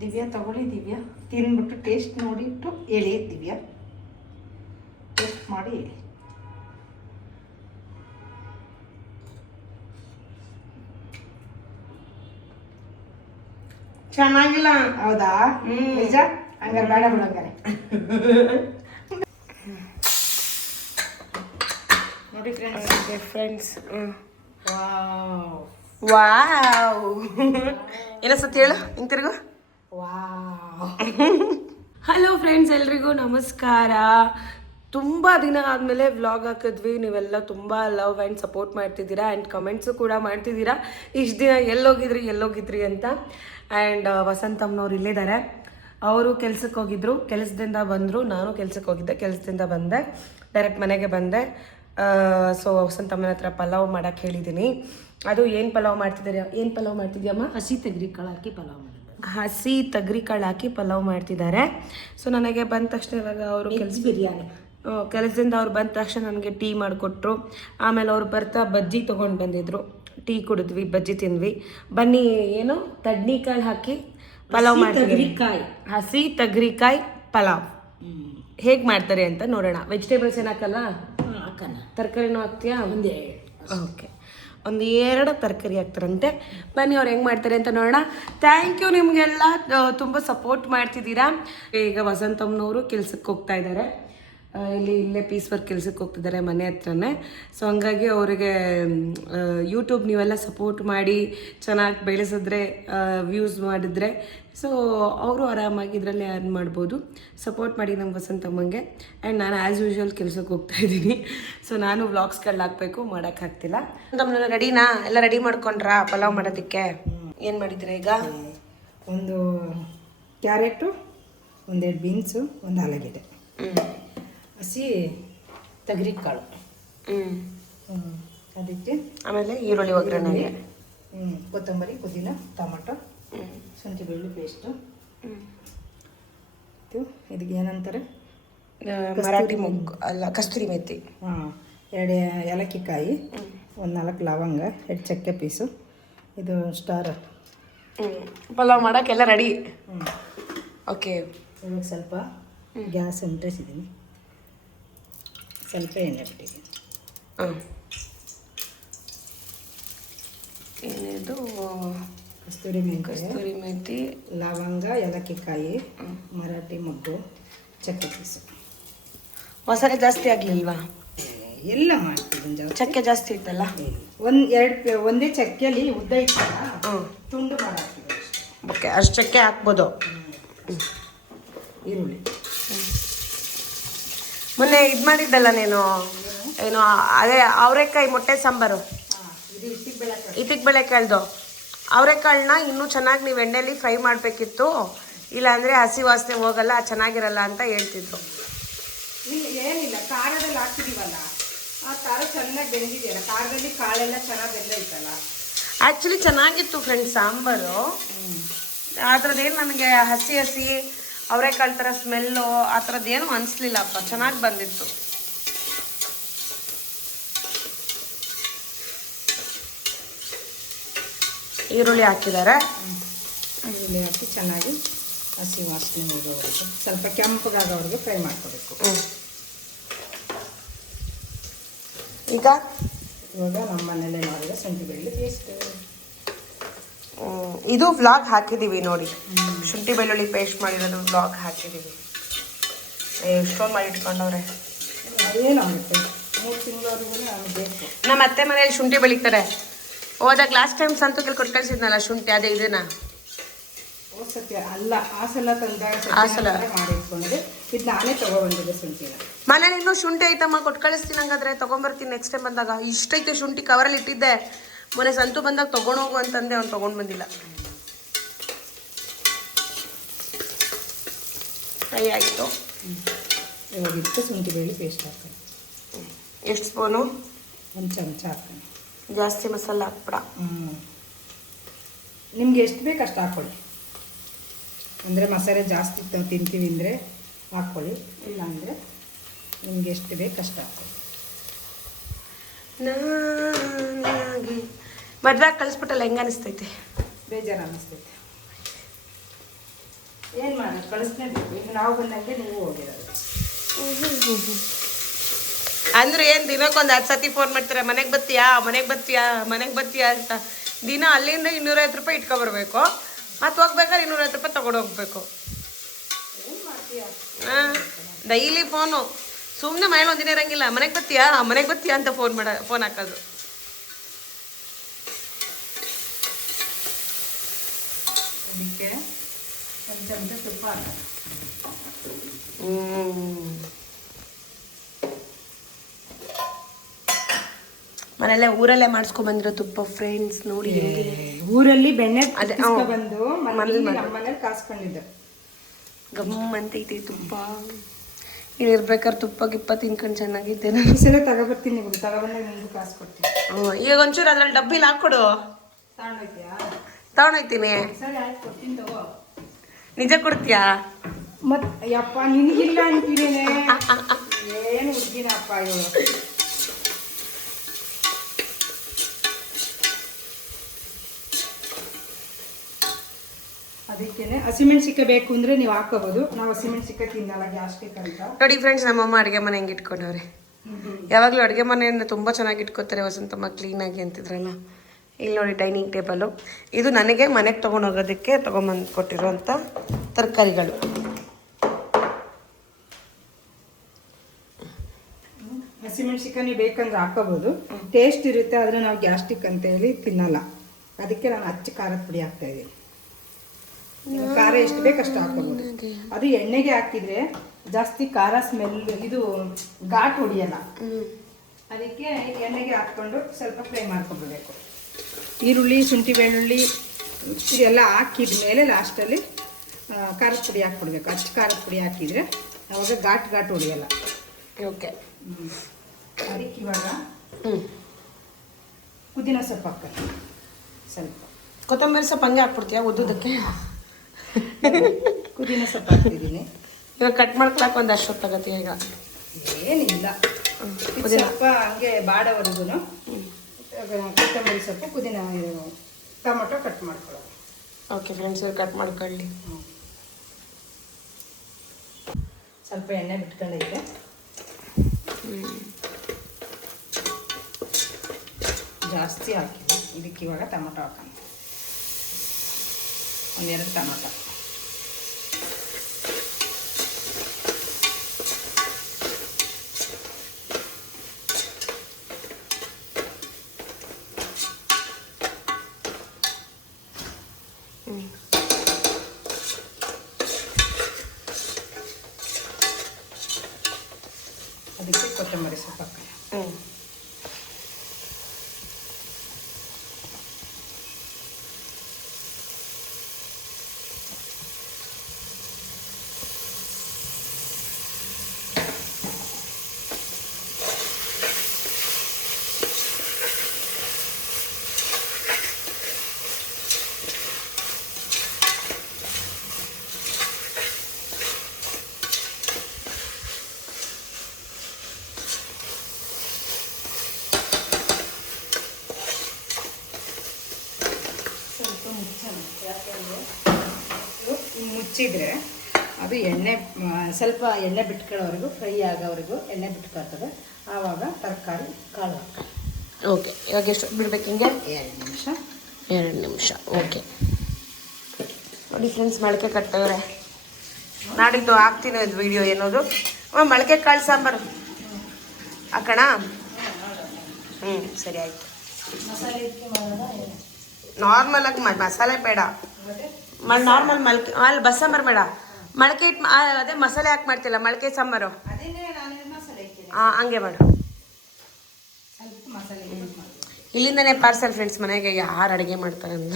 ದಿವ್ಯಾ ತಗೊಳ್ಳಿ. ದಿವ್ಯಾ ತಿಂದ್ಬಿಟ್ಟು ಟೇಸ್ಟ್ ನೋಡಿಟ್ಟು ಹೇಳಿ. ದಿವ್ಯಾ ಟೇಸ್ಟ್ ಮಾಡಿ ಹೇಳಿ. ಚೆನ್ನಾಗಿಲ್ಲ. ಹೌದಾ? ನಿಜ? ಹಂಗಾರೆ ಬೇಡ ಬಿಡಂಗಾರೆ. ನೋಡಿ ಫ್ರೆಂಡ್ಸ್. ವಾವ್ ಏನಸತ್ ಹೇಳು ಹಿಂತಿರ್ಗು. ಹಲೋ ಫ್ರೆಂಡ್ಸ್, ಎಲ್ರಿಗೂ ನಮಸ್ಕಾರ. ತುಂಬ ದಿನ ಆದಮೇಲೆ ವ್ಲಾಗ್ ಹಾಕಿದ್ವಿ. ನೀವೆಲ್ಲ ತುಂಬ ಲವ್ ಆ್ಯಂಡ್ ಸಪೋರ್ಟ್ ಮಾಡ್ತಿದ್ದೀರಾ ಆ್ಯಂಡ್ ಕಮೆಂಟ್ಸು ಕೂಡ ಮಾಡ್ತಿದ್ದೀರಾ. ಇಷ್ಟು ದಿನ ಎಲ್ಲೋಗಿದ್ರಿ ಅಂತ. ಆ್ಯಂಡ್ ವಸಂತಮ್ಮನವ್ರು ಇಲ್ಲಿದ್ದಾರೆ. ಅವರು ಕೆಲ್ಸಕ್ಕೆ ಹೋಗಿದ್ರು, ಕೆಲಸದಿಂದ ಬಂದರು. ನಾನು ಕೆಲ್ಸಕ್ಕೆ ಹೋಗಿದ್ದೆ, ಕೆಲಸದಿಂದ ಬಂದೆ, ಡೈರೆಕ್ಟ್ ಮನೆಗೆ ಬಂದೆ. ಸೊ ವಸಂತಮ್ಮನ ಹತ್ರ ಪಲಾವ್ ಮಾಡೋಕ್ಕೆ ಹೇಳಿದ್ದೀನಿ. ಅದು ಏನು ಪಲಾವ್ ಮಾಡ್ತಿದ್ಯಮ್ಮ? ಹಸಿ ತೆಗ್ರಿಕಾಳು ಹಾಕಿ ಪಲಾವ್ ಮಾಡಿದ್ರು. ಹಸಿ ತೊಗರಿಕಾಳು ಹಾಕಿ ಪಲಾವ್ ಮಾಡ್ತಿದ್ದಾರೆ. ಸೊ ನನಗೆ ಬಂದ ತಕ್ಷಣ ಇವಾಗ ಅವರು ಬಿರಿಯಾನಿ ಕೆಲಸದಿಂದ ಅವ್ರು ಬಂದ ತಕ್ಷಣ ನನಗೆ ಟೀ ಮಾಡಿಕೊಟ್ರು. ಆಮೇಲೆ ಅವ್ರು ಬರ್ತಾ ಬಜ್ಜಿ ತೊಗೊಂಡು ಬಂದಿದ್ರು. ಟೀ ಕುಡಿದ್ವಿ, ಬಜ್ಜಿ ತಿಂದ್ವಿ. ಬನ್ನಿ, ಏನು ತಡ್ನಿಕಾಳು ಹಾಕಿ ಪಲಾವ್ ಮಾಡ್ತಿದ್ವಿ. ಹಸಿ ತೊಗರಿಕಾಯಿ ಪಲಾವ್ ಹೇಗೆ ಮಾಡ್ತಾರೆ ಅಂತ ನೋಡೋಣ. ವೆಜಿಟೇಬಲ್ಸ್ ಏನು ಹಾಕಲ್ಲ? ಹಾಕೋಣ. ತರಕಾರಿನೂ ಹಾಕ್ತೀಯಾ? ಒಂದೇ. ಓಕೆ, ಒಂದು 2 ತರಕಾರಿ ಹಾಕ್ತಾರಂತೆ. ಬನ್ನಿ ಅವ್ರು ಹೆಂಗೆ ಮಾಡ್ತಾರೆ ಅಂತ ನೋಡೋಣ. ಥ್ಯಾಂಕ್ ಯು ನಿಮಗೆಲ್ಲ, ತುಂಬ ಸಪೋರ್ಟ್ ಮಾಡ್ತಿದ್ದೀರಾ. ಈಗ ವಸಂತಮ್ಮನವರು ಕೆಲ್ಸಕ್ಕೆ ಹೋಗ್ತಾ ಇದ್ದಾರೆ. ಇಲ್ಲೇ ಪೀಸ್ ವರ್ಕ್ ಕೆಲ್ಸಕ್ಕೆ ಹೋಗ್ತಿದ್ದಾರೆ ಮನೆ ಹತ್ರನೇ. ಸೊ ಹಂಗಾಗಿ ಅವರಿಗೆ ಯೂಟ್ಯೂಬ್ ನೀವೆಲ್ಲ ಸಪೋರ್ಟ್ ಮಾಡಿ ಚೆನ್ನಾಗಿ ಬೆಳೆಸಿದ್ರೆ, ವ್ಯೂಸ್ ಮಾಡಿದ್ರೆ, ಸೊ ಅವರು ಆರಾಮಾಗಿ ಇದರಲ್ಲೇ ಅರ್ನ್ ಮಾಡ್ಬೋದು. ಸಪೋರ್ಟ್ ಮಾಡಿ ನಮ್ಮ ವಸಂತಮ್ಮಂಗೆ. ಆ್ಯಂಡ್ ನಾನು ಆ್ಯಸ್ ಯೂಶ್ವಲ್ ಕೆಲ್ಸಕ್ಕೆ ಹೋಗ್ತಾ ಇದ್ದೀನಿ. ಸೊ ನಾನು ವ್ಲಾಗ್ಸ್ಗಳು ಹಾಕಬೇಕು, ಮಾಡೋಕ್ಕಾಗ್ತಿಲ್ಲ. ತಮ್ಮನ ರೆಡಿನಾ? ಎಲ್ಲ ರೆಡಿ ಮಾಡ್ಕೊಂಡ್ರಾ ಪಲಾವ್ ಮಾಡೋದಕ್ಕೆ? ಏನು ಮಾಡಿದ್ದೀರಾ ಈಗ? ಒಂದು ಕ್ಯಾರೆಟು, 1-2 ಬೀನ್ಸು, 1 ಆಲೂಗೆಡ್ಡೆ, ಹಸಿ ತೊಗರಿಕಾಳು, ಅದಕ್ಕೆ ಆಮೇಲೆ ಈರುಳ್ಳಿ ಒಗ್ಗರಣೆಗೆ, ಕೊತ್ತಂಬರಿ, ಪುದೀನ, ಟೊಮಟೊ, ಶುಂಠಿ ಬೆಳ್ಳುಳ್ಳಿ ಪೇಸ್ಟು. ಇದಕ್ಕೆ ಏನಂತಾರೆ? ಮರಾಠಿ ಮೊಗ್ಗು ಅಲ್ಲ, ಕಸ್ತೂರಿ ಮೆಥಿ. 2 ಏಲಕ್ಕಿ ಕಾಯಿ, 1 4 ಲವಂಗ, 2 ಚಕ್ಕೆ ಪೀಸು. ಇದು ಸ್ಟಾರ್. ಪಲಾವ್ ಮಾಡೋಕ್ಕೆಲ್ಲ ರೆಡಿ. ಓಕೆ, ಇವಾಗ ಸ್ವಲ್ಪ ಗ್ಯಾಸ್ ಅಂಟಿಸಿದ್ದೀನಿ, ಸ್ವಲ್ಪ ಎಣ್ಣೆ ಬಿಟ್ಟಿದ್ದೀನಿ. ಏನಿದು? ಕಸ್ತೂರಿ ಮೆಥಿ, ಲವಂಗ, ಏಲಕ್ಕಿ ಕಾಯಿ, ಮರಾಠಿ ಮೊಗ್ಗು, ಚಕ್ಕೆ ಪೀಸು. ಮಸಾಲೆ ಜಾಸ್ತಿ ಆಗಲಿಲ್ವಾ? ಎಲ್ಲ ಮಾಡ್ತಿದ್ದೀನಿ. ಚಕ್ಕೆ ಜಾಸ್ತಿ ಇತ್ತಲ್ಲ? ಒಂದೇ ಚಕ್ಕೆಯಲ್ಲಿ ಉದ್ದ ಇತ್ತಲ್ಲ, ತುಂಡು ಮಾಡಾಕ್ತಿದ್ದೆ. ಓಕೆ, ಅಷ್ಟು ಚಕ್ಕೆ ಹಾಕ್ಬೋದು. ಈರುಳ್ಳಿ ಮೊನ್ನೆ ಇದು ಮಾಡಿದ್ದಲ್ಲ ನೀನು, ಏನು ಅದೇ ಅವರೆಕಾಯಿ ಮೊಟ್ಟೆ ಸಾಂಬಾರು, ಇಟ್ಟಿಗೆ ಬೆಳೆಕಾಳ್ದು. ಅವರೆಕಾಳನ್ನ ಇನ್ನೂ ಚೆನ್ನಾಗಿ ನೀವು ಎಣ್ಣೆಯಲ್ಲಿ ಫ್ರೈ ಮಾಡಬೇಕಿತ್ತು, ಇಲ್ಲಾಂದರೆ ಹಸಿ ವಾಸನೆ ಹೋಗಲ್ಲ, ಚೆನ್ನಾಗಿರಲ್ಲ ಅಂತ ಹೇಳ್ತಿದ್ರು. ಏನಿಲ್ಲ, ಖಾರದಲ್ಲಿ ಹಾಕ್ತಿದೀವಲ್ಲ, ಆ ಖಾರ ಚೆನ್ನಾಗಿ ಬೆಂದಿದೆಯಲ್ಲ, ಖಾರದಲ್ಲಿ ಕಾಳೆಲ್ಲ ಚೆನ್ನಾಗಿ ಬೆಂದೈತಲ್ಲ. ಆ್ಯಕ್ಚುಲಿ ಚೆನ್ನಾಗಿತ್ತು ಫ್ರೆಂಡ್ಸ್ ಸಾಂಬಾರು. ಆ ಥರದ್ದೇನು ನನಗೆ ಹಸಿ ಅವರೆಕಾಳು ಥರ ಸ್ಮೆಲ್ಲು ಆ ಥರದ್ದೇನು ಅನಿಸ್ಲಿಲ್ಲಪ್ಪ, ಚೆನ್ನಾಗಿ ಬಂದಿತ್ತು. ಈರುಳ್ಳಿ ಹಾಕಿದ್ದಾರೆ. ಈರುಳ್ಳಿ ಹಾಕಿ ಚೆನ್ನಾಗಿ ಹಸಿ ವಾಸನೆ ಹೋಗೋವರೆಗೂ, ಸ್ವಲ್ಪ ಕೆಂಪಗಾಗೋವರೆಗೂ ಫ್ರೈ ಮಾಡ್ಕೋಬೇಕು. ಇವಾಗ ನಮ್ಮ ಮನೇಲೆ ಮಾಡಿದ್ರೆ ಶುಂಠಿ ಬೆಳ್ಳುಳ್ಳಿ ಪೇಸ್ಟ್. ಇದು ವ್ಲಾಗ್ ಹಾಕಿದ್ದೀವಿ ನೋಡಿ, ಶುಂಠಿ ಬೆಳ್ಳುಳ್ಳಿ ಪೇಸ್ಟ್ ಮಾಡಿರೋದು ವ್ಲಾಗ್ ಹಾಕಿದ್ದೀವಿ. ಎಷ್ಟೊಂದು ಮಾಡಿ ಇಟ್ಕೊಂಡವ್ರೆ. ಏನಾಗುತ್ತೆ, 3 ತಿಂಗಳವರೆಗೂ ಬೇಕು. ನಮ್ಮ ಅತ್ತೆ ಮನೇಲಿ ಶುಂಠಿ ಬೆಳಿತಾರೆ. ಹೋದಾಗ ಲಾಸ್ಟ್ ಟೈಮ್ ಸಂತೂಕಲ್ಲಿ ಕೊಟ್ಟು ಕಳಿಸಿದ್ನಲ್ಲ ಶುಂಠಿ, ಅದೇ ಇದನ್ನ ಸತ್ಯ ಅಲ್ಲ, ಆ ಸಲ ತಂದಾಗ ಮಾಡಿಟ್ಕೊಂಡ್ರೆ ಇದು ನಾನೇ ತಗೊಬಂದಿದ್ದೆ ಶುಂಠಿನ. ಮನೇಲಿ ಇನ್ನೂ ಶುಂಠಿ ಐತಮ್ಮ, ಕೊಟ್ಟು ಕಳಿಸ್ತೀನಿ. ಹಂಗಾದ್ರೆ ತೊಗೊಂಬರ್ತೀನಿ ನೆಕ್ಸ್ಟ್ ಟೈಮ್ ಬಂದಾಗ. ಇಷ್ಟೈತೆ ಶುಂಠಿ, ಕವರಲ್ಲಿ ಇಟ್ಟಿದ್ದೆ. ಮೊನ್ನೆ ಸಂತು ಬಂದಾಗ ತೊಗೊಂಡೋಗು ಅಂತಂದೆ, ಅವ್ನು ತೊಗೊಂಡು ಬಂದಿಲ್ಲ. ಫ್ರೈ ಆಯಿತು. ಇವಾಗಿತ್ತು ಶುಂಠಿ ಬೆಳ್ಳುಳ್ಳಿ ಪೇಸ್ಟ್ ಹಾಕ್ತೀನಿ. ಎಷ್ಟು ಸ್ಪೂನು? 1 ಚಮಚ ಹಾಕ್ತೀನಿ. ಜಾಸ್ತಿ ಮಸಾಲೆ ಹಾಕ್ಬಿಡ. ನಿಮ್ಗೆ ಎಷ್ಟು ಬೇಕು ಅಷ್ಟು ಹಾಕ್ಕೊಳ್ಳಿ. ಅಂದರೆ ಮಸಾಲೆ ಜಾಸ್ತಿ ತಿಂತೀವಿ ಅಂದರೆ ಹಾಕ್ಕೊಳ್ಳಿ, ಇಲ್ಲಾಂದರೆ ನಿಮ್ಗೆ ಎಷ್ಟು ಬೇಕು ಅಷ್ಟು ಹಾಕ್ಕೊಳ್ಳಿ. ಮದುವೆ ಕಳಿಸ್ಬಿಟ್ಟಲ್ಲ, ಹೆಂಗೆ ಅನಿಸ್ತೈತೆ? ಬೇಜಾರು ಅನ್ನಿಸ್ತೈತೆ. ಏನು ಮಾಡೋದು, ಕಳಿಸ್ಲೇಬೇಕು. ಈಗ ನಾವು ಬಂದಂಗೆ ನೀವು ಹೋಗಿರೋದು. ಅಂದ್ರೆ ಏನು ದಿನಕ್ಕೊಂದು 10 ಸತಿ ಫೋನ್ ಮಾಡ್ತಾರೆ, ಮನೆಗೆ ಬರ್ತೀಯಾ ಮನೆಗೆ ಬರ್ತೀಯಾ ಮನೆಗೆ ಬರ್ತೀಯಾ ಅಂತ. ದಿನ ಅಲ್ಲಿಂದ 250 ರೂಪಾಯಿ ಇಟ್ಕೊಬರ್ಬೇಕು, ಮತ್ತು ಹೋಗ್ಬೇಕಾದ್ರೆ 250 ರೂಪಾಯಿ ತೊಗೊಂಡು ಹೋಗ್ಬೇಕು. ಹಾಂ, ಡೈಲಿ ಫೋನು. ಸುಮ್ಮನೆ ಮನೇಲಿ ಒಂದಿನ ಇರಂಗಿಲ್ಲ, ಮನೆಗೆ ಬರ್ತೀಯಾ ಅಂತ ಫೋನ್ ಹಾಕೋದು. ಅದಕ್ಕೆ ಒಂದು ಚಮಚ ತುಪ್ಪ ಹಾಕೋದು. ಮನೆಯಲ್ಲೇ ಊರಲ್ಲೇ ಮಾಡಿಸ್ಕೊಂಡ್ಬಂದಿರೋ ತುಪ್ಪ ಫ್ರೆಂಡ್ಸ್, ನೋಡಿ ಊರಲ್ಲಿ ಬೆಣ್ಣೆ ಅದೇ ಬಂದು ಮನೇಲಿ ಕಾಸ್ಕೊಂಡಿದ್ದೆ. ಗಮ್ಮಂತೈತಿ ತುಪ್ಪ. ಇಲ್ಲಿ ಇರ್ಬೇಕಾದ್ರೆ ತುಪ್ಪ ಗಿಪ್ಪ ತಿನ್ಕೊಂಡು ಚೆನ್ನಾಗಿದ್ದೆ. ಈ ಸಲ ತಗೊಬರ್ತೀನಿ, ನಿಮ್ಗೆ ತಗೊಬಂದಾಗ ನಿಮ್ಗೆ ಕಾಸು ಕೊಡ್ತೀನಿ. ಈಗ ಒಂಚೂರು ಅದ್ರಲ್ಲಿ ಡಬ್ಬಿಲಿ ಹಾಕ್ಕೊಡು. ತಗೊಂಡೋಯ್ತೀನಿ. ಸರಿ ಆಯ್ತು, ಕೊಡ್ತೀನಿ ತಗೋ. ನಿಜ ಕೊಡ್ತೀಯಾ? ಯಪ್ಪ ನಿನಗಿಲ್ಲ ಅಂತೀನೇನೆ. ಏನು ಹುಡ್ಗಿನಪ್ಪ ಇವಳು. ಅದಕ್ಕೇನೆ ಹಸಿಮೆಣ್ಸಿಕಾಯಿ ಬೇಕು ಅಂದ್ರೆ ನೀವು ಹಾಕೋಬಹುದು. ನಾವು ಹಸಿಮೆಣ್ಸಿಕಾಯಿ ತಿನ್ನಲ್ಲ, ಗ್ಯಾಸ್ಟ್ರಿಕ್ ಅಂತ. ನೋಡಿ ಫ್ರೆಂಡ್ಸ್, ನಮ್ಮಮ್ಮ ಅಡುಗೆ ಮನೆ ಹೆಂಗೆ ಇಟ್ಕೊಂಡವ್ರೆ. ಯಾವಾಗಲೂ ಅಡುಗೆ ಮನೆಯನ್ನು ತುಂಬ ಚೆನ್ನಾಗಿ ಇಟ್ಕೋತಾರೆ ವಸಂತಮ್ಮ, ಕ್ಲೀನಾಗಿ ಅಂತಿದ್ರಲ್ಲ. ಇಲ್ಲಿ ನೋಡಿ ಡೈನಿಂಗ್ ಟೇಬಲು. ಇದು ನನಗೆ ಮನೆಗೆ ತೊಗೊಂಡೋಗೋದಕ್ಕೆ ತೊಗೊಂಬಂದು ಕೊಟ್ಟಿರುವಂಥ ತರಕಾರಿಗಳು. ಹಸಿಮೆಣ್ಸಿಕಾಯಿ ನೀವು ಬೇಕಂದ್ರೆ ಹಾಕೋಬಹುದು, ಟೇಸ್ಟ್ ಇರುತ್ತೆ. ಆದರೆ ನಾವು ಗ್ಯಾಸ್ಟ್ರಿಕ್ ಅಂತ ಹೇಳಿ ತಿನ್ನಲ್ಲ. ಅದಕ್ಕೆ ನಾನು ಅಚ್ಚ ಖಾರದ ಪುಡಿ ಹಾಕ್ತಾ ಇದ್ದೀನಿ. ಖಾರ ಎಷ್ಟು ಬೇಕು ಅಷ್ಟು ಹಾಕೋಬಹುದು. ಅದು ಎಣ್ಣೆಗೆ ಹಾಕಿದ್ರೆ ಜಾಸ್ತಿ ಖಾರ ಸ್ಮೆಲ್, ಇದು ಘಾಟ್ ಹೊಡಿಯಲ್ಲ. ಅದಕ್ಕೆ ಎಣ್ಣೆಗೆ ಹಾಕ್ಕೊಂಡು ಸ್ವಲ್ಪ ಫ್ರೈ ಮಾಡ್ಕೊಬಿಡ್ಬೇಕು. ಈರುಳ್ಳಿ, ಶುಂಠಿ, ಬೆಳ್ಳುಳ್ಳಿ ಇದೆಲ್ಲ ಹಾಕಿದ ಮೇಲೆ ಲಾಸ್ಟಲ್ಲಿ ಖಾರದ ಪುಡಿ ಹಾಕ್ಬಿಡ್ಬೇಕು. ಅಚ್ಚ ಖಾರದ ಪುಡಿ ಹಾಕಿದರೆ ಅವಾಗ ಘಾಟ್ ಹೊಡಿಯಲ್ಲ. ಓಕೆ, ಅದಕ್ಕೆ ಇವಾಗ ಪುದೀನ ಸೊಪ್ಪು ಹಾಕ್ತೀನಿ. ಸ್ವಲ್ಪ ಕೊತ್ತಂಬರಿ ಸೊಪ್ಪು ಹಂಗೆ ಹಾಕ್ಬಿಡ್ತೀಯಾ ಉದ್ದಕ್ಕೆ? ಪುದೀನ ಸೊಪ್ಪು ಹಾಕ್ತಿದ್ದೀನಿ. ಇವಾಗ ಕಟ್ ಮಾಡ್ಕೊಳಕ್ಕೆ ಒಂದು ಅಷ್ಟೊತ್ತು ತಗತ್ತೆ. ಈಗ ಏನಿಲ್ಲ, ಸ್ವಲ್ಪ ಹಂಗೆ ಬಾಡೋವರೆಗೂ ಕೊತ್ತಂಬರಿ ಸೊಪ್ಪು, ಪುದೀನ, ಟೊಮೊಟೊ ಕಟ್ ಮಾಡ್ಕೊಳ್ಳೋದು. ಓಕೆ ಫ್ರೆಂಡ್ಸ್, ಕಟ್ ಮಾಡ್ಕೊಳ್ಳಿ. ಸ್ವಲ್ಪ ಎಣ್ಣೆ ಬಿಟ್ಕೊಂಡೈತೆ. ಜಾಸ್ತಿ ಹಾಕಿದ್ವಿ. ಇದಕ್ಕೆ ಇವಾಗ ಟೊಮೊಟೊ ಹಾಕೋಣ, ಒಂದೆರಡು ಟೊಮೊಟೊ. ಅದಕ್ಕೆ ಕೊತ್ತಂಬರಿ ಸೊಪ್ಪು ಹಾಕೋಣ. ಮುಚ್ಚಿದ್ರೆ ಅದು ಎಣ್ಣೆ ಸ್ವಲ್ಪ ಎಣ್ಣೆ ಬಿಟ್ಕೊಳ್ಳೋವರೆಗೂ, ಫ್ರೈ ಆಗೋವರೆಗೂ ಎಣ್ಣೆ ಬಿಟ್ಕೊಳ್ತದೆ. ಆವಾಗ ತರಕಾರಿ ಕಾಳು ಹಾಕಿ. ಓಕೆ, ಇವಾಗ ಎಷ್ಟು ಬಿಡ್ಬೇಕು? ಹಿಂಗೆ 2 ನಿಮಿಷ. ಓಕೆ ನೋಡಿ ಫ್ರೆಂಡ್ಸ್, ಮೊಳಕೆ ಕಟ್ಟವ್ರೆ. ನಾಡಿದ್ದು ಹಾಕ್ತೀನಿ ಅದು ವಿಡಿಯೋ. ಏನೋದು ಮೊಳಕೆ ಕಾಳು ಸಾಂಬಾರು ಹಾಕೋಣ? ಸರಿ ಆಯಿತು. ನಾರ್ಮಲ್ ಆಗಿ ಮಸಾಲೆ ಬೇಡ, ನಾರ್ಮಲ್ ಅಲ್ಲಿ ಬಸ್ಸಾಂಬಾರು ಬೇಡ, ಮೊಳಕೆ ಇಟ್ಟು ಅದೇ ಮಸಾಲೆ ಹಾಕಿ ಮಾಡ್ತಿಲ್ಲ, ಮೊಳಕೆ ಸಾಂಬಾರು. ಹಂಗೆ ಮಾಡು. ಇಲ್ಲಿಂದನೇ ಪಾರ್ಸಲ್ ಫ್ರೆಂಡ್ಸ್, ಮನೆಗೆ ಯಾರು ಅಡುಗೆ ಮಾಡ್ತಾರೆ ಅಂತ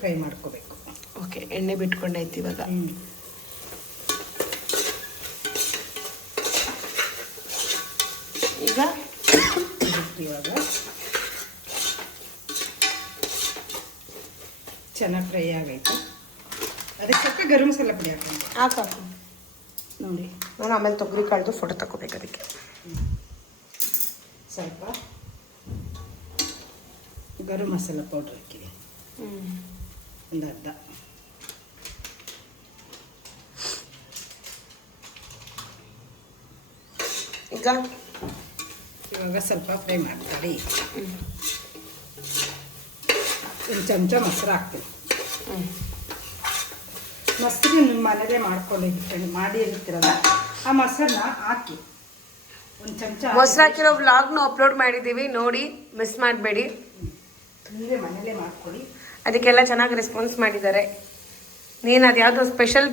ಫ್ರೈ ಮಾಡ್ಕೋಬೇಕು. ಓಕೆ, ಎಣ್ಣೆ ಬಿಟ್ಕೊಂಡೈತಿ ಇವಾಗ. ಈಗ ಇವಾಗ ಚೆನ್ನಾಗಿ ಫ್ರೈ ಆಗೈತೆ. ಅದಕ್ಕೆ ಸ್ವಲ್ಪ ಗರಂ ಮಸಾಲ ಪುಡಿ ಹಾಕಿ ನೋಡಿ. ನಾನು ಆಮೇಲೆ ತೊಗರಿ ಕಾಳ್ದು ಫೋಟೋ ತಗೋಬೇಕು. ಅದಕ್ಕೆ ಸ್ವಲ್ಪ ಗರಂ ಮಸಾಲ ಪೌಡ್ರ್ ಹಾಕಿದೆ, ಒಂದು ಅರ್ಧ. ಈಗ ಇವಾಗ ಸ್ವಲ್ಪ ಫ್ರೈ ಮಾಡ್ಕೊಳ್ಳಿ. ಒಂದು ಚಮಚ ಮೊಸರು ಹಾಕ್ತೀನಿ. ಮೊಸರು ನಿಮ್ಮ ಮನೇಲೇ ಮಾಡಿ ಇರ್ತೀರಲ್ಲ, ಆ ಮೊಸರನ್ನ ಹಾಕಿ ಒಂದು ಚಮಚ. ಮೊಸರು ಹಾಕಿರೋ ವ್ಲಾಗ್ನು ಅಪ್ಲೋಡ್ ಮಾಡಿದ್ದೀವಿ, ನೋಡಿ ಮಿಸ್ ಮಾಡಬೇಡಿ. ನೀವೇ ಮನೇಲೇ ಮಾಡ್ಕೊಳ್ಳಿ. ಅದಕ್ಕೆಲ್ಲ ಚೆನ್ನಾಗಿ ರೆಸ್ಪಾನ್ಸ್ ಮಾಡಿದ್ದಾರೆ. ನೀನು ಅದು ಯಾವುದೋ ಸ್ಪೆಷಲ್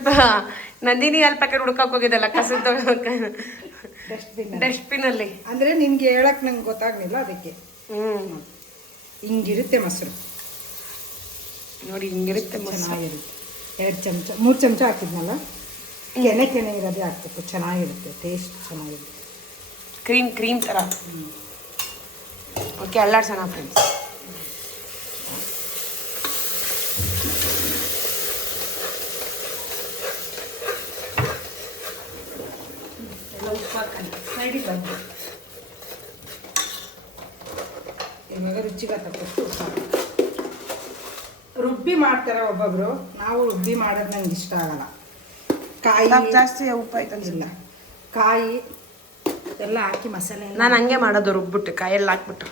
ನಂದಿನಿ ಅಲ್ಲಿ ಪ್ಯಾಕೆಟ್ ಹುಡ್ಕಕ್ಕೆ ಹೋಗಿದ್ದಲ್ಲ ಕಸದ ಡಸ್ಟ್ಬಿನಲ್ಲಿ. ಅಂದರೆ ನಿನಗೆ ಹೇಳಕ್ಕೆ ನಂಗೆ ಗೊತ್ತಾಗಲಿಲ್ಲ, ಅದಕ್ಕೆ. ಹಿಂಗಿರುತ್ತೆ ಮೊಸರು ನೋಡಿ, ಹಿಂಗಿರುತ್ತೆ ಚೆನ್ನಾಗಿರುತ್ತೆ. 2 ಚಮಚ 3 ಚಮಚ ಹಾಕಿದ್ನಲ್ಲ, ಕೆನೆ ಇರೋದೇ ಹಾಕ್ಬೇಕು. ಚೆನ್ನಾಗಿರುತ್ತೆ, ಟೇಸ್ಟ್ ಚೆನ್ನಾಗಿರುತ್ತೆ. ಕ್ರೀಮ್ ಥರ. ಓಕೆ, ಅಲ್ಲಾಡ್ಸೋಣ ಫ್ರೆಂಡ್ಸ್. ಸೈಡಿಗೆ ಬಂದು ಇವಾಗ ರುಚಿಗೆ ತಕ್ಕಷ್ಟು ಸಾಕು. ರುಬ್ಬಿ ಮಾಡ್ತಾರೆ ಒಬ್ಬೊಬ್ರು, ನಾವು ರುಬ್ಬಿ ಮಾಡೋದು ನಂಗೆ ಇಷ್ಟ ಆಗಲ್ಲ. ಕಾಯಿ ಜಾಸ್ತಿ ಉಪ್ಪು ಆಯ್ತಂದಿಲ್ಲ, ಕಾಯಿ ಎಲ್ಲ ಹಾಕಿ ಮಸಾಲೆ ನಾನು ಹಂಗೆ ಮಾಡೋದು, ರುಬ್ಬಿಟ್ಟು ಕಾಯಲ್ಲಿ ಹಾಕ್ಬಿಟ್ಟು.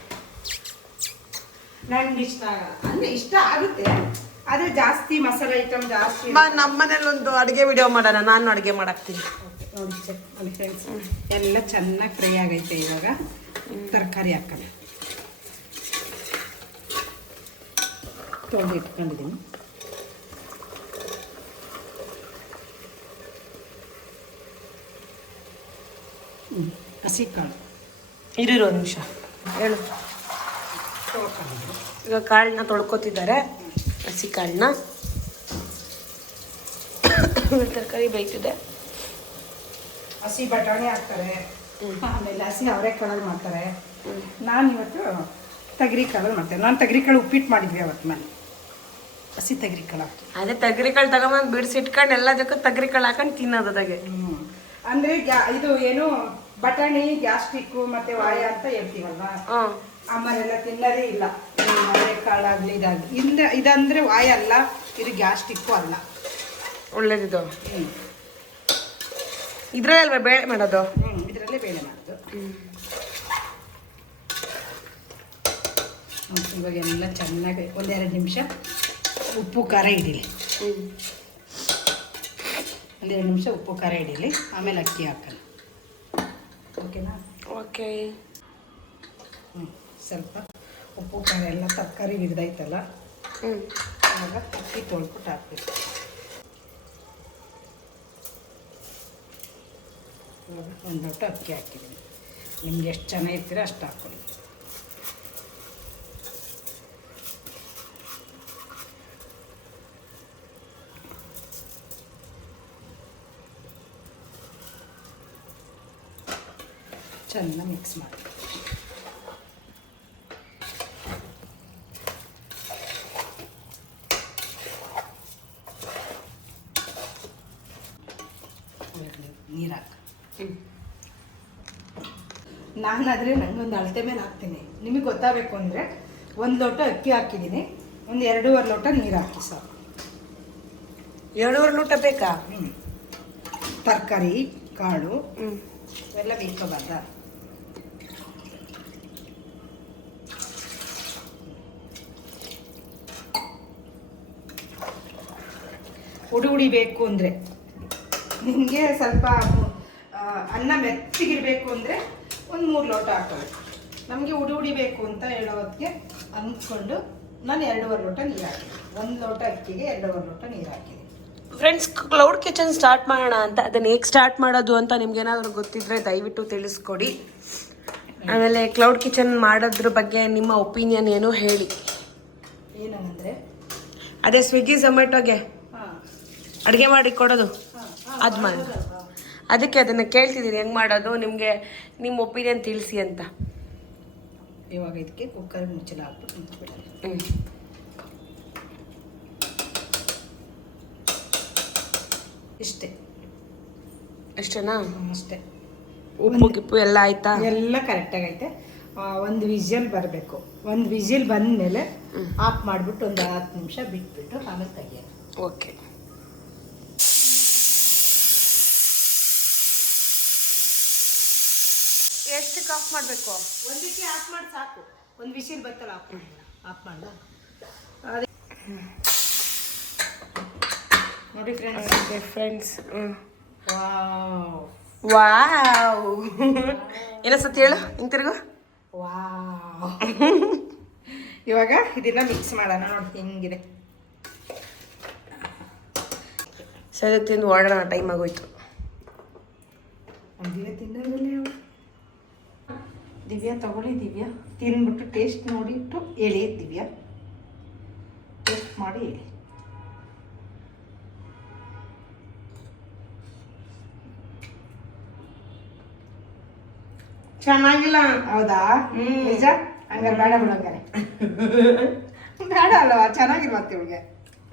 ನಂಗೆ ಇಷ್ಟ ಆಗಲ್ಲ. ಅಂದರೆ ಇಷ್ಟ ಆಗುತ್ತೆ, ಆದರೆ ಜಾಸ್ತಿ ಮಸಾಲೆ ಐಟಮ್ ಜಾಸ್ತಿ. ನಮ್ಮ ಮನೇಲಿ ಒಂದು ಅಡುಗೆ ವಿಡಿಯೋ ಮಾಡೋಣ, ನಾನು ಅಡುಗೆ ಮಾಡಾಕ್ತೀನಿ. ನೋಡಿ ಚೆಕ್ ಮಾಡಿ ಫ್ರೆಂಡ್ಸ್, ಎಲ್ಲ ಚೆನ್ನಾಗಿ ಫ್ರೈ ಆಗೈತೆ. ಇವಾಗ ತರಕಾರಿ ಹಾಕೋಣ. ತೊಳೆದು ಇಟ್ಕೊಂಡಿದ್ದೀನಿ. ಹಸಿ ಕಾಳು ಇರು ಒಂದು ನಿಮಿಷ ಹೇಳು. ಈಗ ಕಾಳನ್ನ ತೊಳ್ಕೊತಿದ್ದಾರೆ, ಹಸಿ ಕಾಳನ್ನ. ತರಕಾರಿ ಬೇಯ್ತಿದೆ. ಹಸಿ ಬಟಾಣಿ ಹಾಕ್ತಾರೆ, ಆಮೇಲೆ ಹಸಿ ಅವರೆಕಾಳಲ್ಲಿ ಮಾಡ್ತಾರೆ. ನಾನು ಇವತ್ತು ತಗರಿ ಕಾಳಲ್ಲಿ ಮಾಡ್ತೇನೆ. ನಾನು ತಗರಿ ಕಾಳು ಉಪ್ಪಿಟ್ಟು ಮಾಡಿದ್ವಿ ಅವತ್ತು ಮನೆ. ಹಸಿ ತಗರಿ ಕಾಳು ಹಾಕ್ತೀವಿ. ಅದೇ ತಗರಿ ಕಾಳು ತಗೊಂಬಂದು ಬಿಡಿಸಿಟ್ಕೊಂಡು ಎಲ್ಲದಕ್ಕೂ ತಗರಿ ಕಾಳು ಹಾಕೊಂಡು ತಿನ್ನೋದಾಗೆ. ಅಂದರೆ ಇದು ಏನು ಬಟಾಣಿ ಗ್ಯಾಸ್ಟ್ರಿಕ್ಕು ಮತ್ತು ವಾಯ ಅಂತ ಹೇಳ್ತೀವಲ್ವ, ಆಮೇಲೆಲ್ಲ ತಿನ್ನೋದೇ ಇಲ್ಲ. ಅವರೆಕಾಳಾಗಲಿ ಇದಾಗಲಿ ಇದಂದರೆ ವಾಯ ಅಲ್ಲ, ಇದು ಗ್ಯಾಸ್ಟ್ರಿಕ್ಕು ಅಲ್ಲ. ಒಳ್ಳೇದಿದು. ಇದ್ರಲ್ಲೇ ಅಲ್ವಾ ಬೇಳೆ ಮಾಡೋದು? ಇದರಲ್ಲೇ ಬೇಳೆ ಮಾಡೋದು. ಇವಾಗ ಎಲ್ಲ ಚೆನ್ನಾಗಿ 1-2 ನಿಮಿಷ ಉಪ್ಪು ಖಾರ ಹಿಡೀಲಿ. 1-2 ನಿಮಿಷ ಉಪ್ಪು ಖಾರ ಹಿಡೀಲಿ, ಆಮೇಲೆ ಅಕ್ಕಿ ಹಾಕೋಣ. ಓಕೆನಾ? ಓಕೆ. ಸ್ವಲ್ಪ ಉಪ್ಪು ಖಾರ ಎಲ್ಲ ತರಕಾರಿ ಹಿಡ್ದೈತಲ್ಲ, ಆವಾಗ ಅಕ್ಕಿ ತೊಳ್ಬಿಟ್ಟು ಹಾಕ್ಬೇಕು. ಇವಾಗ 1 ಲೋಟ ಅಕ್ಕಿ ಹಾಕಿದ್ದೀನಿ. ನಿಮ್ಗೆ ಎಷ್ಟು ಚೆನ್ನಾಗಿರ್ತೀರ ಅಷ್ಟು ಹಾಕ್ಕೊಳ್ಳಿ. ಚೆನ್ನಾಗಿ ಮಿಕ್ಸ್ ಮಾಡಿ. ನೀರು ಹಾಕಿ. ನಾನಾದರೆ ನನಗೊಂದು ಅಳತೆ ಮೇಲೆ ಹಾಕ್ತೀನಿ. ನಿಮಗೆ ಗೊತ್ತಾಗಬೇಕು ಅಂದರೆ 1 ಲೋಟ ಅಕ್ಕಿ ಹಾಕಿದ್ದೀನಿ, ಒಂದು 2.5 ಲೋಟ ನೀರು ಹಾಕಿ ಸಾಕು. 2.5 ಲೋಟ ಬೇಕಾ? ತರಕಾರಿ ಕಾಳು ಇವೆಲ್ಲ ಬೇಕಬಾರ್ದ? ಉಡಿ ಬೇಕು ಅಂದರೆ, ನಿಮಗೆ ಸ್ವಲ್ಪ ಅನ್ನ ಮೆತ್ತಗಿರಬೇಕು ಅಂದರೆ ಒಂದು 3 ಲೋಟ ಹಾಕೋಬೇಕು. ನಮಗೆ ಉಡಿ ಬೇಕು ಅಂತ ಹೇಳೋ ಹೊತ್ತಿಗೆ ಅಂದ್ಕೊಂಡು ನಾನು 2.5 ಲೋಟ ನೀರು ಹಾಕಿದ್ದೀನಿ. 1 ಲೋಟ ಅಕ್ಕಿಗೆ 2.5 ಲೋಟ ನೀರು ಹಾಕಿದ್ದೀನಿ. ಫ್ರೆಂಡ್ಸ್, ಕ್ಲೌಡ್ ಕಿಚನ್ ಸ್ಟಾರ್ಟ್ ಮಾಡೋಣ ಅಂತ. ಅದನ್ನು ಹೇಗೆ ಸ್ಟಾರ್ಟ್ ಮಾಡೋದು ಅಂತ ನಿಮ್ಗೇನಾದರೂ ಗೊತ್ತಿದ್ರೆ ದಯವಿಟ್ಟು ತಿಳಿಸ್ಕೊಡಿ. ಆಮೇಲೆ ಕ್ಲೌಡ್ ಕಿಚನ್ ಮಾಡೋದ್ರ ಬಗ್ಗೆ ನಿಮ್ಮ ಒಪಿನಿಯನ್ ಏನು ಹೇಳಿ. ಏನಂದರೆ ಅದೇ ಸ್ವಿಗ್ಗಿ ಝೊಮ್ಯಾಟೋಗೆ ಅಡುಗೆ ಮಾಡಿ ಕೊಡೋದು, ಅದು ಮಾಡಿ. ಅದಕ್ಕೆ ಅದನ್ನು ಕೇಳ್ತಿದ್ದೀನಿ, ಹೆಂಗೆ ಮಾಡೋದು, ನಿಮಗೆ ನಿಮ್ಮ ಒಪಿನಿಯನ್ ತಿಳಿಸಿ ಅಂತ. ಇವಾಗ ಇದಕ್ಕೆ ಕುಕ್ಕರ್ ಮುಚ್ಚಲ ಹಾಕ್ಬಿಟ್ಟು ನಿಂತ್ಬಿಡೋಣ. ಇಷ್ಟೇ. ಅಷ್ಟೇನಾ? ಅಷ್ಟೇ. ಉಪ್ಪು ಗಿಪ್ಪು ಎಲ್ಲ ಆಯ್ತಾ? ಎಲ್ಲ ಕರೆಕ್ಟಾಗೈತೆ. 1 ವಿಷಲ್ ಬರಬೇಕು. 1 ವಿಷಲ್ ಬಂದಮೇಲೆ ಆಫ್ ಮಾಡಿಬಿಟ್ಟು ಒಂದು 10 ನಿಮಿಷ ಬಿಟ್ಬಿಟ್ಟು ಆಮೇಲೆ ತೆಗಿಯೋದು. ಓಕೆ. ಎಷ್ಟಕ್ಕೆ ಆಫ್ ಮಾಡಬೇಕು? ಒಂದಕ್ಕೆ ಆಫ್ ಮಾಡಿ ಸಾಕು. ಒಂದು ವಿಷಲ್ ಬರ್ತಲ್ಲ ಆಫ್ ಮಾಡ್ದ. ಅದೇ ನೋಡಿ ಫ್ರೆಂಡ್ಸ್. ವಾವ್ ವಾವ್ ಏನಸತ್ ಹೇಳು, ಹಿಂಗೆ ತಿರುಗು. ವಾವ್ ಇವಾಗ ಇದನ್ನ ಮಿಕ್ಸ್ ಮಾಡೋಣ. ನೋಡಿ ಹೆಂಗಿದೆ. ಸರಿ ತಿಂದು ಓಡೋಣ, ಟೈಮ್ ಆಗೋಯ್ತು. ದಿವ್ಯಾ ತಿನ್ನೋದಿಲ್ಲ. ದಿವ್ಯಾ ತಗೊಳ್ಳಿ. ದಿವ್ಯಾ ತಿಂದ್ಬಿಟ್ಟು ಟೇಸ್ಟ್ ನೋಡಿಬಿಟ್ಟು ಹೇಳಿ. ದಿವ್ಯಾ ಟೇಸ್ಟ್ ಮಾಡಿ ಹೇಳಿ. ಚೆನ್ನಾಗಿಲ್ಲ. ಹೌದಾ? ನಿಜ? ಹಂಗಾರೆ ಬೇಡ ಬಿಡು. ಹಂಗಾರೆ ಬೇಡ ಅಲ್ವಾ? ಚೆನ್ನಾಗಿರ್ವತ್ತೆ ಇವಳಿಗೆ.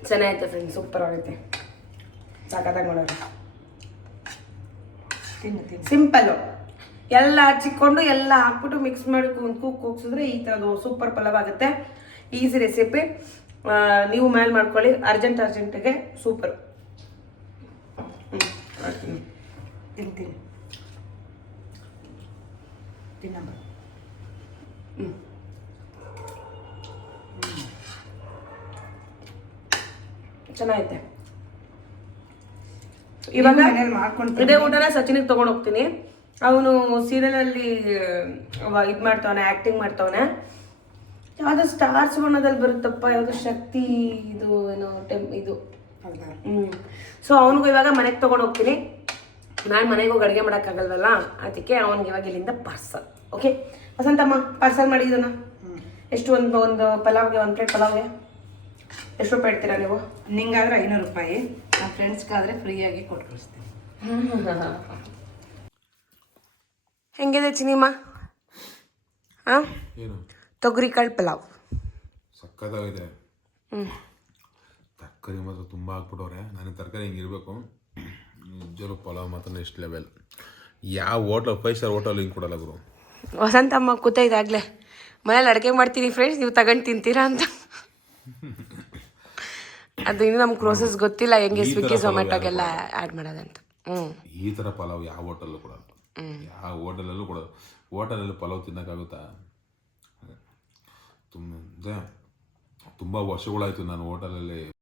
ಚೆನ್ನಾಗೈತೆ ಫ್ರೆಂಡ್ಸ್, ಸೂಪರ್ ಆಗೈತೆ. ಸಾಕಾದಾಗ ಮಾಡೋರು. ತಿನ್ನು ತಿನ್ನು. ಸಿಂಪಲ್ಲು, ಎಲ್ಲ ಹಚ್ಚಿಕೊಂಡು ಎಲ್ಲ ಹಾಕ್ಬಿಟ್ಟು ಮಿಕ್ಸ್ ಮಾಡಿ ಕೂಗ್ಸಿದ್ರೆ ಈ ಥರದ್ದು ಸೂಪರ್ ಪಲಾವ್ ಆಗುತ್ತೆ. ಈಸಿ ರೆಸಿಪಿ, ನೀವು ಮೇಲೆ ಮಾಡ್ಕೊಳ್ಳಿ. ಅರ್ಜೆಂಟಿಗೆ ಸೂಪರ್. ತಿನ್ನು ತಿನ್ನು ತಿನ್ನಮ್ಮ. ಚೆನ್ನಾಗೈತೆ. ಇವಾಗ ಮನೇಲಿ ಮಾಡ್ಕೊಂಡು ಇದೇ ಊಟನ ಸಚಿನಿಗೆ ತಗೊಂಡು ಹೋಗ್ತೀನಿ. ಅವನು ಸೀರಿಯಲಲ್ಲಿ ಇದು ಮಾಡ್ತಾವನೆ, ಆ್ಯಕ್ಟಿಂಗ್ ಮಾಡ್ತಾವನೆ. ಯಾವುದೋ ಸ್ಟಾರ್ಸ್ ಬಣ್ಣದಲ್ಲಿ ಬರುತ್ತಪ್ಪ, ಯಾವುದೋ ಶಕ್ತಿ ಇದು ಏನೋ ಇದು. ಸೊ ಅವನಿಗೂ ಇವಾಗ ಮನೆಗೆ ತೊಗೊಂಡು ಹೋಗ್ತೀನಿ. ನಾನು ಮನೆಗೆ ಹೋಗಿ ಅಡುಗೆ ಮಾಡೋಕ್ಕಾಗಲ್ವಲ್ಲ, ಅದಕ್ಕೆ ಅವ್ನಿಗೆ ಇವಾಗ ಇಲ್ಲಿಂದ ಪಾರ್ಸಲ್. ಓಕೆ ವಸಂತಮ್ಮ, ಪಾರ್ಸಲ್ ಮಾಡಿ ಇದನ್ನು. ಎಷ್ಟು ಒಂದು ಪಲಾವ್ಗೆ, ಒಂದು ಪ್ಲೇಟ್ ಪಲಾವ್ಗೆ ಎಷ್ಟು ರೂಪಾಯಿ ಇಡ್ತೀರಾ ನೀವು? ನಿಂಗಾದ್ರೆ 500 ರೂಪಾಯಿ, ನಮ್ಮ ಫ್ರೆಂಡ್ಸ್ಗಾದರೆ ಫ್ರೀಯಾಗಿ ಕೊಟ್ಟು ಕಳಿಸ್ತೀನಿ. ಹೆಂಗಿದೆ ಚಿನಿಮ್ಮ? ಹಾಂ, ಏನು ತೊಗರಿಕಾಳು ಪಲಾವ್ ಸಕ್ಕತ್ತಾಗಿದೆ. ತರಕಾರಿ ಮಾತ್ರ ತುಂಬ ಹಾಕ್ಬಿಟ್ಟವ್ರೆ. ನನಗೆ ತರಕಾರಿ ಹಿಂಗಿರಬೇಕು. ನಿಜವಾಗ್ಲೂ ಪಲಾವ್ ಮಾತ್ರ ನೆಕ್ಸ್ಟ್ ಲೆವೆಲ್. ಯಾವ ಹೋಟೆಲ್ 5 ಸ್ಟಾರ್ ಹೋಟೆಲ್ ಹಿಂಗೆ ಕೊಡಲ್ಲ ಗುರು. ವಸಂತಮ್ಮ ಕೂತೈದಾಗಲೇ ಮನೇಲಿ ಅಡುಗೆ ಮಾಡ್ತೀನಿ ಫ್ರೆಂಡ್ಸ್, ನೀವು ತಗೊಂಡು ತಿಂತೀರಾ ಅಂತ. ಅದು ಇನ್ನು ನಮ್ಗೆ ಪ್ರೋಸೆಸ್ ಗೊತ್ತಿಲ್ಲ, ಹೆಂಗೆ ಸ್ವಿಗ್ಗಿ ಝೊಮ್ಯಾಟೋಗೆಲ್ಲ ಆ್ಯಡ್ ಮಾಡೋದಂತ. ಈ ಥರ ಪಲಾವ್ ಯಾವ ಹೋಟೆಲ್ಲೂ ಕೊಡಲ್ಲ. ಯಾವ ಹೋಟೆಲಲ್ಲೂ ಕೊಡಲ್ಲ. ಹೋಟೆಲಲ್ಲಿ ಪಲಾವ್ ತಿನ್ನೋಕ್ಕಾಗುತ್ತಾ? ತುಂಬ ವರ್ಷಗಳಾಯಿತು ನಾನು ಹೋಟೆಲಲ್ಲಿ